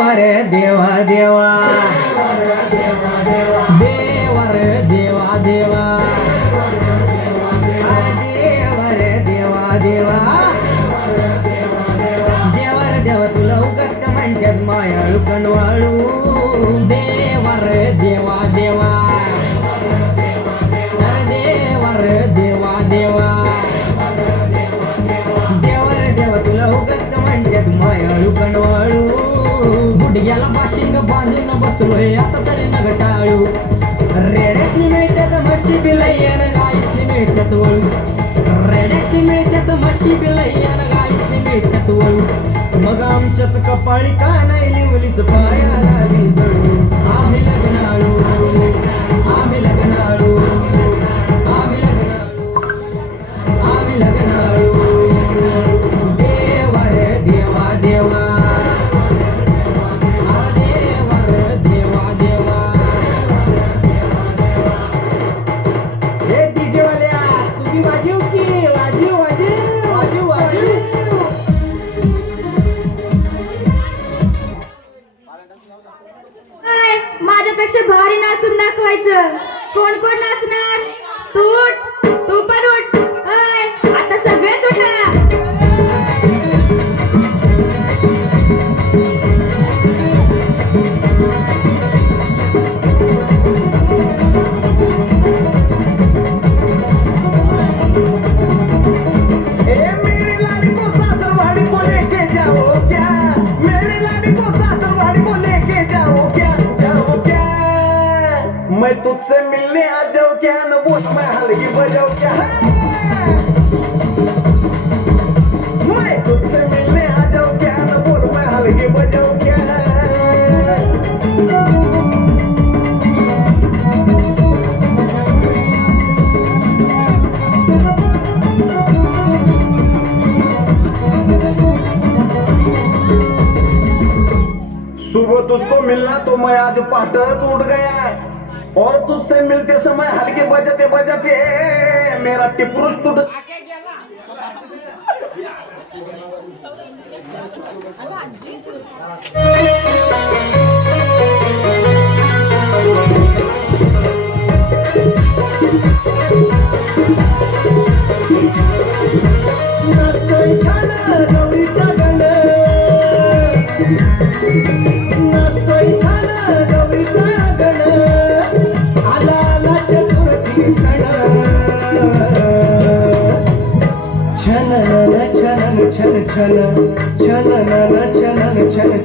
देवा रे देवा देवा. बांधून आता तरी न घटाळू रेड्यातली मिळतात म्हशी बिलय्यान गायची मिळतात वळू. रेड्याची मिळतात म्हशी बिलय्यान गायची मिळतात वळू. मग आमच्याच कपाळी का नाही लिवलीच पायाला आम्ही लग्नाळू आम्ही माझ्यापेक्षा भारी नाचून दाखवायचं. कोण कोण नाचणार? तू तू पण उठ. हलगी बजाऊं क्या मैं तुझसे मिलने आ जाऊँ क्या न बजाऊं क्या सुबह तुझको मिलना तो मैं आज पहटत उठ गया और तुझसे मिलते समय हल्के बजते बजते मेरा टिपरुष टूट नाचतोय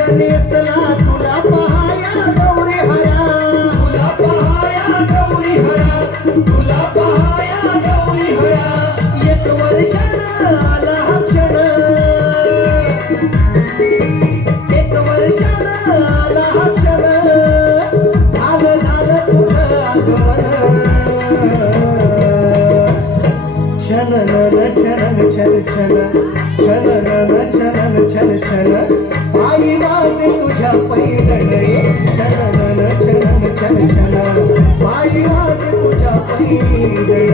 निसर्ग नेसला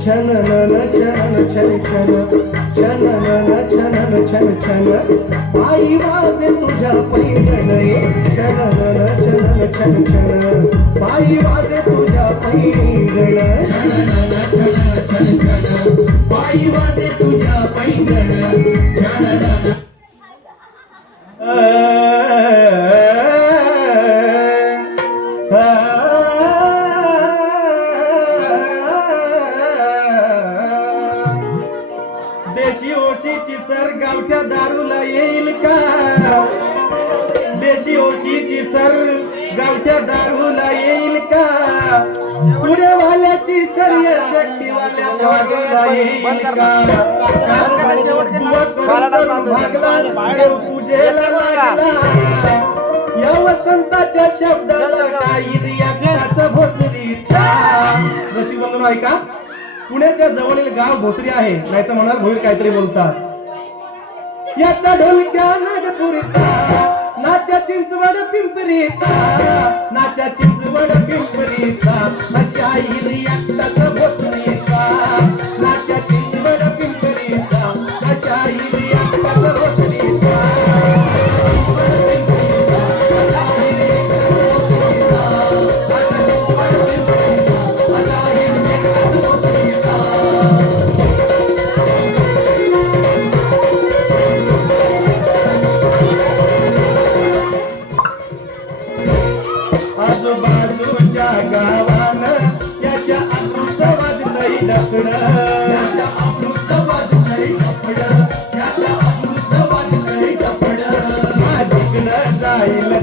Chana, chana, chana, chana, chana, chana, chana, छन छन छन आई वाजे तुझ्या पैजण छन छन छन छन आई वाजे तुझ्या पैजण छन छन छन छन आई वाजे तुझ्या पैजण सर गावच्या दारूला येईल का? पुण्यावाल्याची सर या शक्तीवाल्या या वसंताच्या शब्दाला काही रियाचा भोसरीचा. ऐका पुण्याच्या जवळील गाव भोसरी आहे नाहीतर म्हणाल भोईर काहीतरी बोलतात. याचा ढोल त्या नाच्या चिंचवड पिंपरीचा नाच्या चिंचवड पिंपरीचा अशा Ilha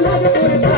la la la